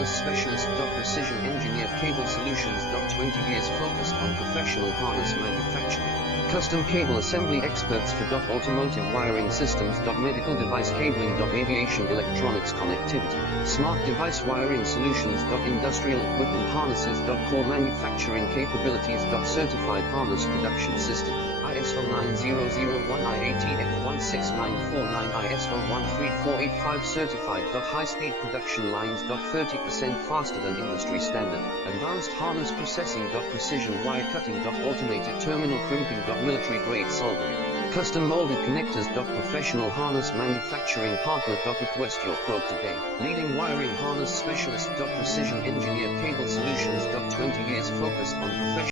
harness specialist. Precision engineered cable solutions. 20 years focused on professional harness manufacturing. Custom cable assembly experts for automotive wiring systems. Medical device cabling. Aviation electronics connectivity. Smart device wiring solutions. Industrial equipment harnesses. Core manufacturing capabilities. Certified harness production system. ISO 9001 IATF 16949 ISO 13485 certified. High-speed production lines. 30% faster than industry standard. Advanced harness processing. Precision wire cutting. Automated terminal crimping. Military grade solvent. Custom molded connectors. Professional harness manufacturing partner. Request your quote today. Leading wiring harness specialist. Precision engineered cable solutions. 20 years focused on professional